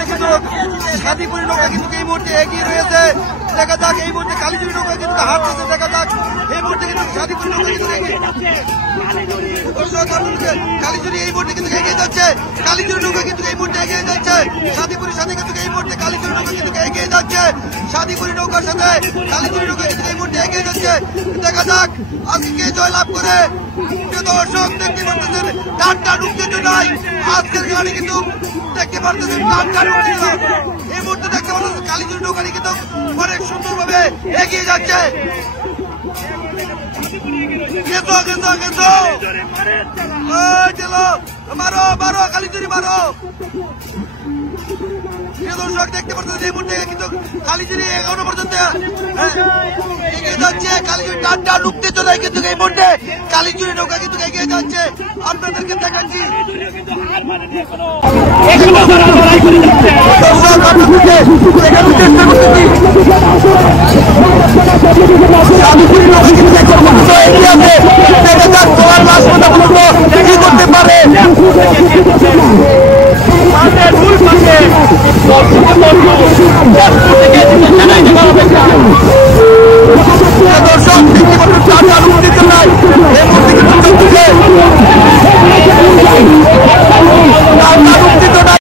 মুহূর্তে কিন্তু শাদীপুরি নৌকা কিন্তু এই মুহূর্তে এগিয়ে রয়েছে। দেখা যাক এই মুহূর্তে কালীজুরি নৌকা কিন্তু হারতেছে। দেখা যাক এই মুহূর্তে কিন্তু শাদীপুরি নৌকা কিন্তু কালীজুরি এই মুহূর্তে কিন্তু এগিয়ে যাচ্ছে। কালীজুরি নৌকা কিন্তু এই মুহূর্তে এগিয়ে যাচ্ছে। শাদীপুরির সাথে কিন্তু এই মুহূর্তে কালীজুরি নৌকা কিন্তু এগিয়ে যাচ্ছে। শাদীপুরি নৌকার সাথে কালীজুরি নৌকা কিন্তু এই মুহূর্তে এগিয়ে যাচ্ছে। দেখা যাক আজকে জয়লাভ করে দর্শক দেখতে পারতেছেন টানটা ঢুকতে নাই। আজকের গাড়ি কিন্তু দেখতে পারতেছেন টানটা ঢুকতে এই মুহূর্তে দেখতে পাচ্ছেন কালীজুরি নৌকাটি কিন্তু অনেক সুন্দরভাবে এগিয়ে যাচ্ছে। মারো মারো কালীজুরি মারো। দর্শক দেখতে পাচ্ছেন এই মুহূর্তে কিন্তু কালীজুরি এখনো পর্যন্ত এগিয়ে যাচ্ছে। কালীজুরি টানটা ঢুকতে চলে কিন্তু এই মুহূর্তে কালীজুরি নৌকা কিন্তু এগিয়ে যাচ্ছে। আপনাদেরকে দেখাচ্ছি কি করতে পারে। দর্শক